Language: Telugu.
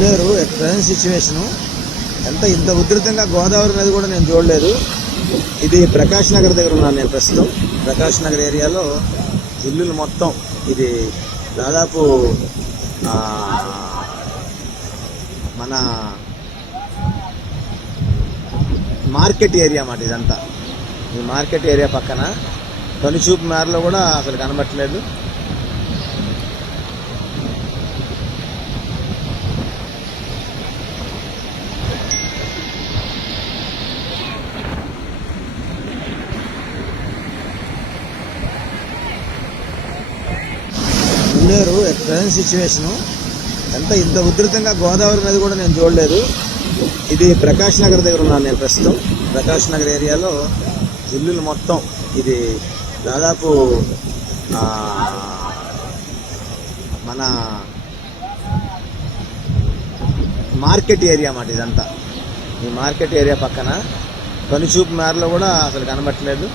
ఉండేరు ప్రజెంట్ సిచ్యువేషను ఇంత ఉధృతంగా గోదావరి నది కూడా నేను చూడలేదు. ఇది ప్రకాష్ నగర్ దగ్గర ఉన్నాను నేను ప్రస్తుతం. ప్రకాష్ నగర్ ఏరియాలో ఇల్లులు మొత్తం ఇది దాదాపు మన మార్కెట్ ఏరియా మాట ఇదంతా. ఈ మార్కెట్ ఏరియా పక్కన కనుచూపు మేరలో కూడా అసలు కనబట్టలేదు. ఉండేరు ప్రజెంట్ సిచ్యువేషను ఇంత ఉధృతంగా గోదావరి నది కూడా నేను చూడలేదు. ఇది ప్రకాష్ నగర్ దగ్గర ఉన్నాను నేను ప్రస్తుతం. ప్రకాష్ నగర్ ఏరియాలో ఇల్లులు మొత్తం ఇది దాదాపు మన మార్కెట్ ఏరియా మాట ఇదంతా. ఈ మార్కెట్ ఏరియా పక్కన కనుచూపు మేరలో కూడా అసలు కనబట్టలేదు.